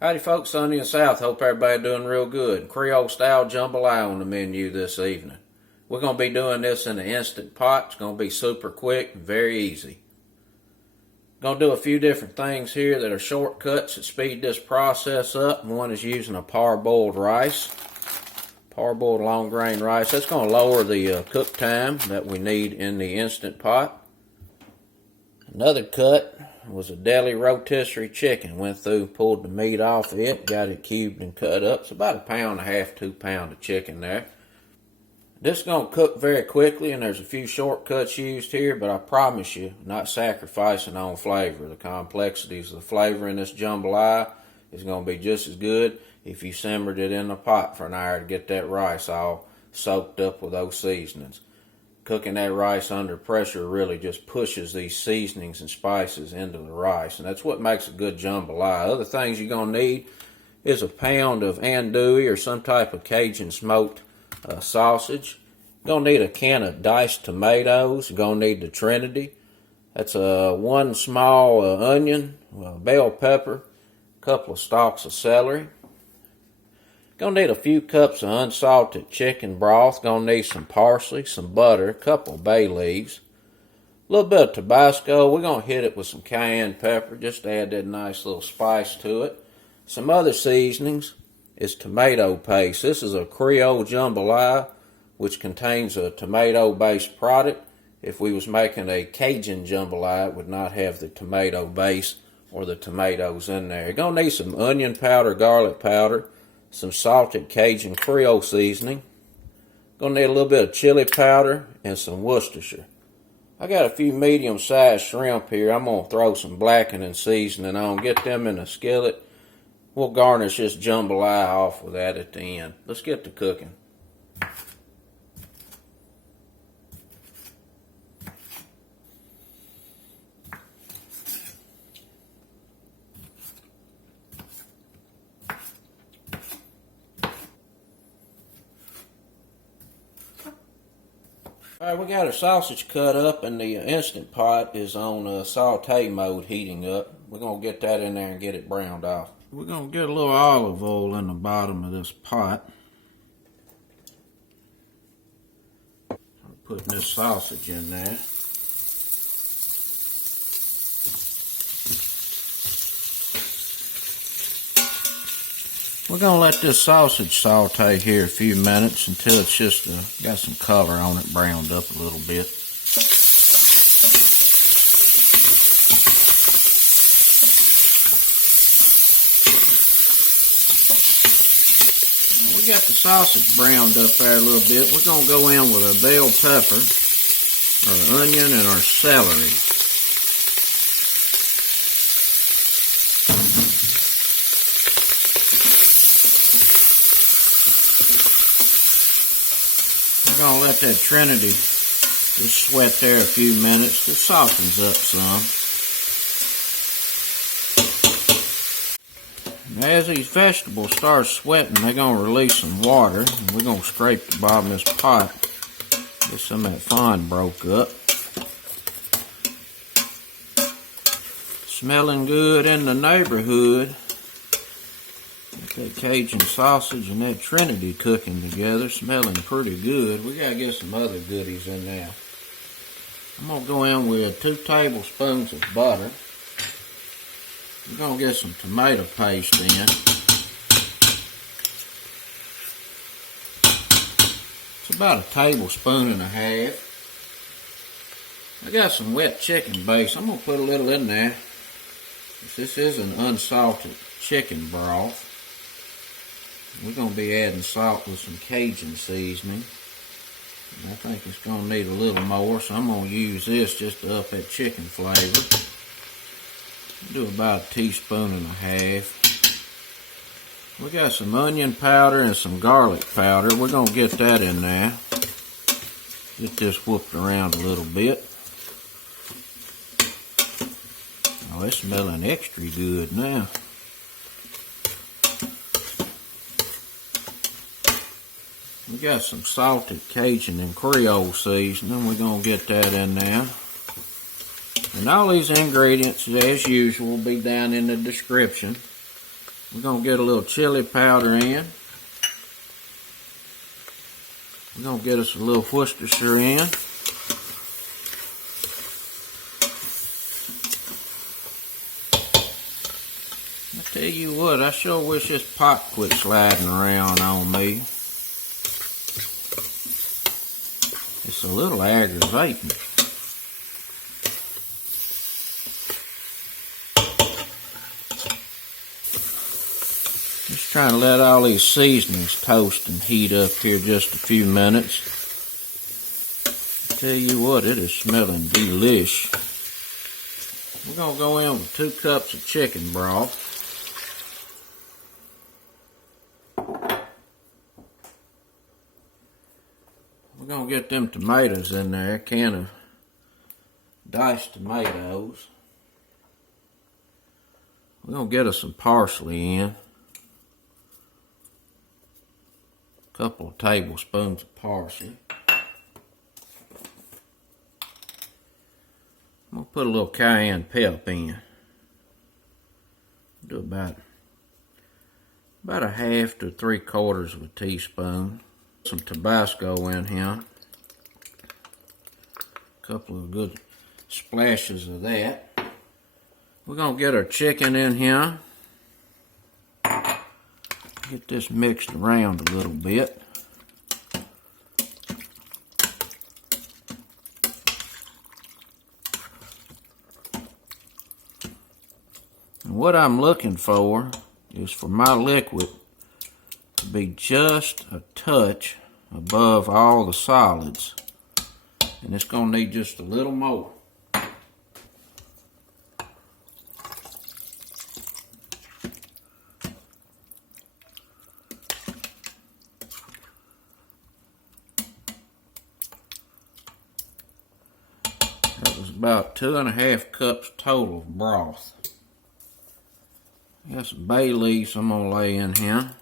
Howdy folks, Sunny and South. Hope everybody doing real good. Creole style jambalaya on the menu this evening. We're going to be doing this in an instant pot. It's going to be super quick and very easy. Going to do a few different things here that are shortcuts that speed this process up. One is using a parboiled rice. Parboiled long grain rice. That's going to lower the cook time that we need in the instant pot. Another cut was a deli rotisserie chicken. Went through, pulled the meat off it, got it cubed and cut up. It's about 1.5 pounds, 2 pounds of chicken there. This is going to cook very quickly, and there's a few shortcuts used here, but I promise you, not sacrificing on flavor. The complexities of the flavor in this jambalaya is going to be just as good if you simmered it in the pot for an hour to get that rice all soaked up with those seasonings. Cooking that rice under pressure really just pushes these seasonings and spices into the rice, and that's what makes a good jambalaya. Other things you're going to need is 1 pound of andouille or some type of Cajun smoked sausage. You're going to need a can of diced tomatoes. You're going to need the Trinity. That's 1 small onion, bell pepper, a couple of stalks of celery. Gonna need a few cups of unsalted chicken broth. Gonna need some parsley, some butter, a couple of bay leaves, a little bit of Tabasco. We're gonna hit it with some cayenne pepper just to add that nice little spice to it. Some other seasonings is tomato paste. This is a Creole jambalaya, which contains a tomato-based product. If we was making a Cajun jambalaya, it would not have the tomato base or the tomatoes in there. You're gonna need some onion powder, garlic powder, some salted Cajun Creole seasoning. Gonna need a little bit of chili powder and some Worcestershire. I got a few medium-sized shrimp here. I'm gonna throw some blackening seasoning on, get them in a skillet. We'll garnish this jambalaya off with that at the end. Let's get to cooking. Alright, we got our sausage cut up, and the instant pot is on Sauté mode, heating up. We're going to get that in there and get it browned off. We're going to get a little olive oil in the bottom of this pot. I'm putting this sausage in there. We're going to let this sausage saute here a few minutes until it's just got some color on it, browned up a little bit. We got the sausage browned up there a little bit. We're going to go in with a bell pepper, our onion, and our celery. We're going to let that Trinity just sweat there a few minutes. It softens up some. And as these vegetables start sweating, they're going to release some water. And we're going to scrape the bottom of this pot. Get some of that fond broke up. Smelling good in the neighborhood. That Cajun sausage and that Trinity cooking together, smelling pretty good. We gotta get some other goodies in there. I'm gonna go in with 2 tablespoons of butter. We're gonna get some tomato paste in. It's about 1.5 tablespoons. I got some wet chicken base. I'm gonna put a little in there. This is an unsalted chicken broth. We're going to be adding salt with some Cajun seasoning. And I think it's going to need a little more, so I'm going to use this just to up that chicken flavor. Do about 1.5 teaspoons. We got some onion powder and some garlic powder. We're going to get that in there. Get this whooped around a little bit. Oh, it's smelling extra good now. We got some salted Cajun and Creole seasoning. We're going to get that in there. And all these ingredients, as usual, will be down in the description. We're going to get a little chili powder in. We're going to get us a little Worcestershire in. I tell you what, I sure wish this pot quit sliding around on me. It's a little aggravating. Just trying to let all these seasonings toast and heat up here just a few minutes. I tell you what, it is smelling delish. We're going to go in with 2 cups of chicken broth. We're going to get them tomatoes in there, a can of diced tomatoes. We're going to get us some parsley in. A couple of tablespoons of parsley. I'm going to put a little cayenne pepper in. Do about a 1/2 to 3/4 of a teaspoon. Some Tabasco in here. A couple of good splashes of that. We're going to get our chicken in here. Get this mixed around a little bit. And what I'm looking for is for my liquid to be just a touch above all the solids. And it's going to need just a little more. That was about 2.5 cups total of broth. Got some bay leaves I'm going to lay in here.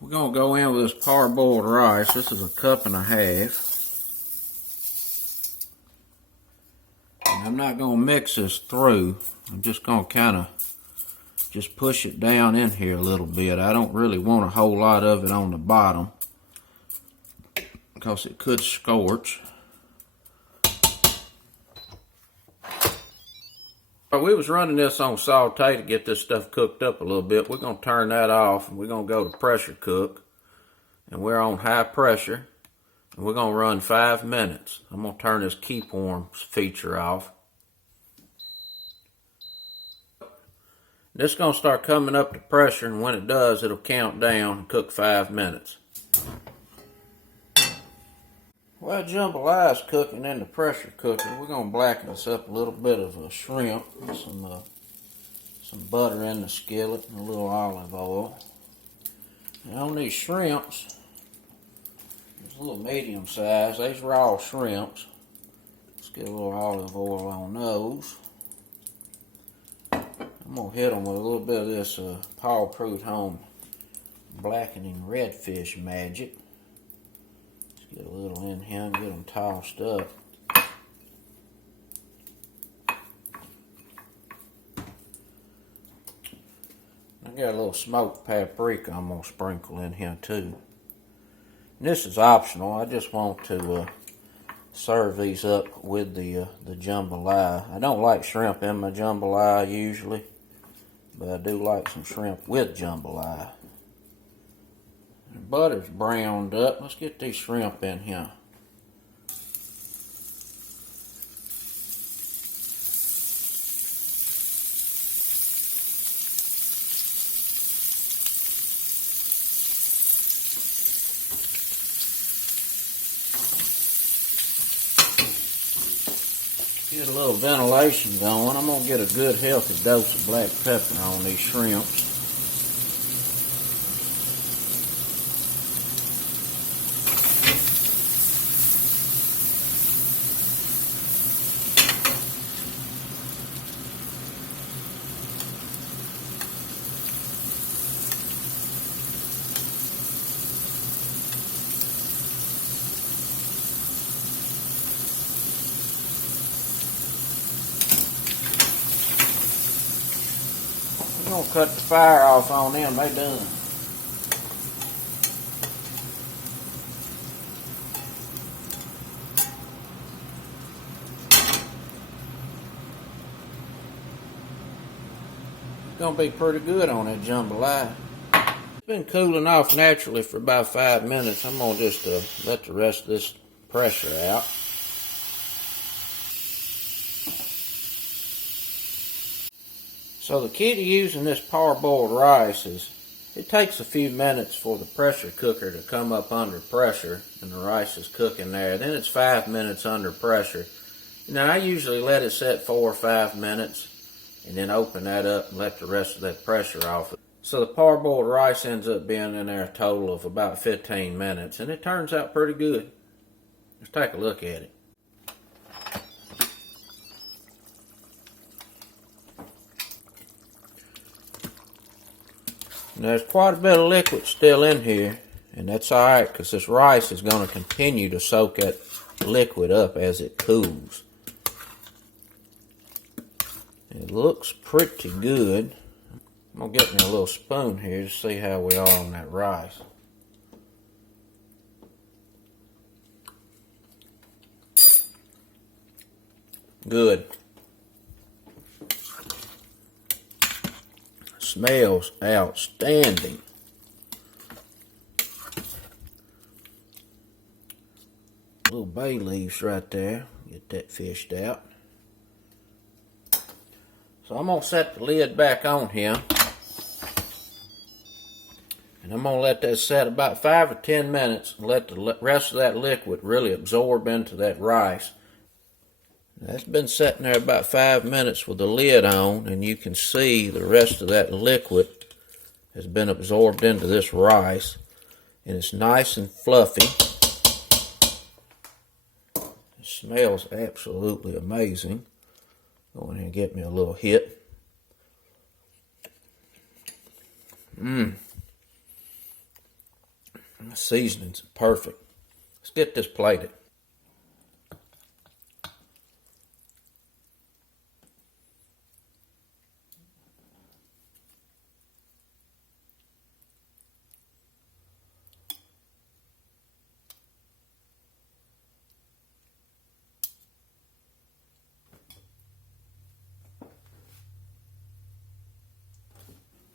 We're going to go in with this parboiled rice. This is 1.5 cups. And I'm not going to mix this through. I'm just going to kind of just push it down in here a little bit. I don't really want a whole lot of it on the bottom because it could scorch. We was running this on Sauté to get this stuff cooked up a little bit. We're going to turn that off and we're going to go to pressure cook. And we're on high pressure. And we're going to run 5 minutes. I'm going to turn this keep warm feature off. This is going to start coming up to pressure, and when it does, it'll count down and cook 5 minutes. While jambalaya is cooking in the pressure cooker, we're going to blacken this up a little bit of a shrimp, some butter in the skillet, and a little olive oil. And on these shrimps, it's a little medium size. These raw shrimps. Let's get a little olive oil on those. I'm going to hit them with a little bit of this Paul Prudhomme blackening redfish magic. Get a little in here and get them tossed up. I got a little smoked paprika I'm going to sprinkle in here too. And this is optional. I just want to serve these up with the jambalaya. I don't like shrimp in my jambalaya usually, but I do like some shrimp with jambalaya. The butter's browned up. Let's get these shrimp in here. Get a little ventilation going. I'm going to get a good healthy dose of black pepper on these shrimps. gonna cut the fire off on them. They done. It's gonna be pretty good on that jambalaya. It's been cooling off naturally for about 5 minutes. I'm gonna just let the rest of this pressure out. So the key to using this parboiled rice is it takes a few minutes for the pressure cooker to come up under pressure and the rice is cooking there. Then it's 5 minutes under pressure. Now I usually let it set 4 or 5 minutes and then open that up and let the rest of that pressure off. So the parboiled rice ends up being in there a total of about 15 minutes and it turns out pretty good. Let's take a look at it. Now, there's quite a bit of liquid still in here, and that's alright because this rice is going to continue to soak that liquid up as it cools. It looks pretty good. I'm going to get me a little spoon here to see how we are on that rice. Good. Smells outstanding. Little bay leaves right there. Get that fished out. So I'm going to set the lid back on here. And I'm going to let that set about 5 or 10 minutes and let the rest of that liquid really absorb into that rice. That's been sitting there about 5 minutes with the lid on, and you can see the rest of that liquid has been absorbed into this rice, and it's nice and fluffy. It smells absolutely amazing. Go in here and get me a little hit. The seasonings are perfect. Let's get this plated.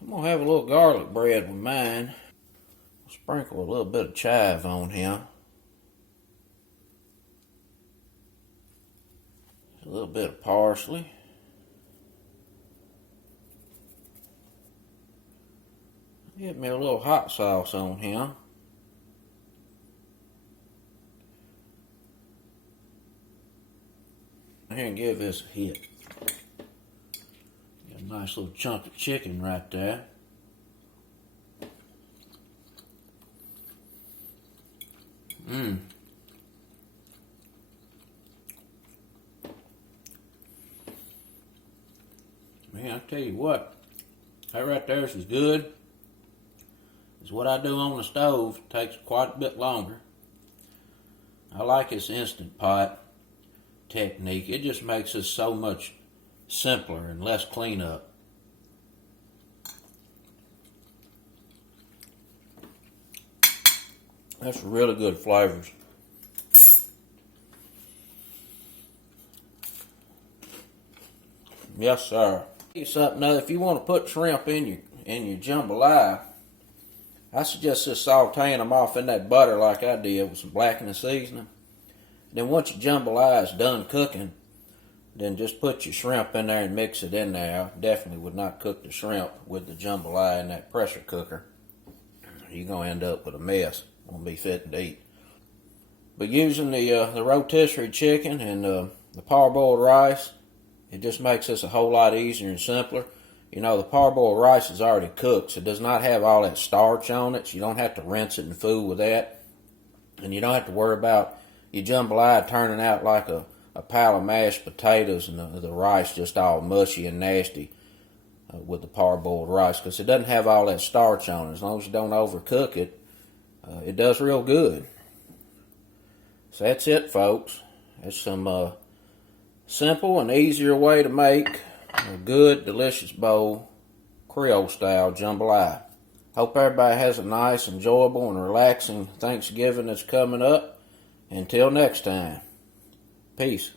I'm going to have a little garlic bread with mine. I'll sprinkle a little bit of chive on here. A little bit of parsley. Get me a little hot sauce on here. Here and give this a hit. Got a nice little chunk of chicken right there. Man, I tell you what, that right there is good. It's what I do on the stove. It takes quite a bit longer. I like this Instant Pot technique. It just makes this so much simpler and less cleanup. That's really good flavors. Yes, sir. Something now, if you want to put shrimp in your jambalaya, I suggest just sauteing them off in that butter like I did with some blackening seasoning. Then once your jambalaya is done cooking, then just put your shrimp in there and mix it in there. I definitely would not cook the shrimp with the jambalaya in that pressure cooker. You're going to end up with a mess. Won't be fitting to eat. But using the rotisserie chicken and the parboiled rice, it just makes this a whole lot easier and simpler. You know, the parboiled rice is already cooked, so it does not have all that starch on it, so you don't have to rinse it and fool with that. And you don't have to worry about your jambalaya turning out like a pile of mashed potatoes and the rice just all mushy and nasty with the parboiled rice, because it doesn't have all that starch on it. As long as you don't overcook it, it does real good. So that's it, folks. That's some simple and easier way to make a good, delicious bowl of Creole style jambalaya. Hope everybody has a nice, enjoyable, and relaxing Thanksgiving that's coming up. Until next time, peace.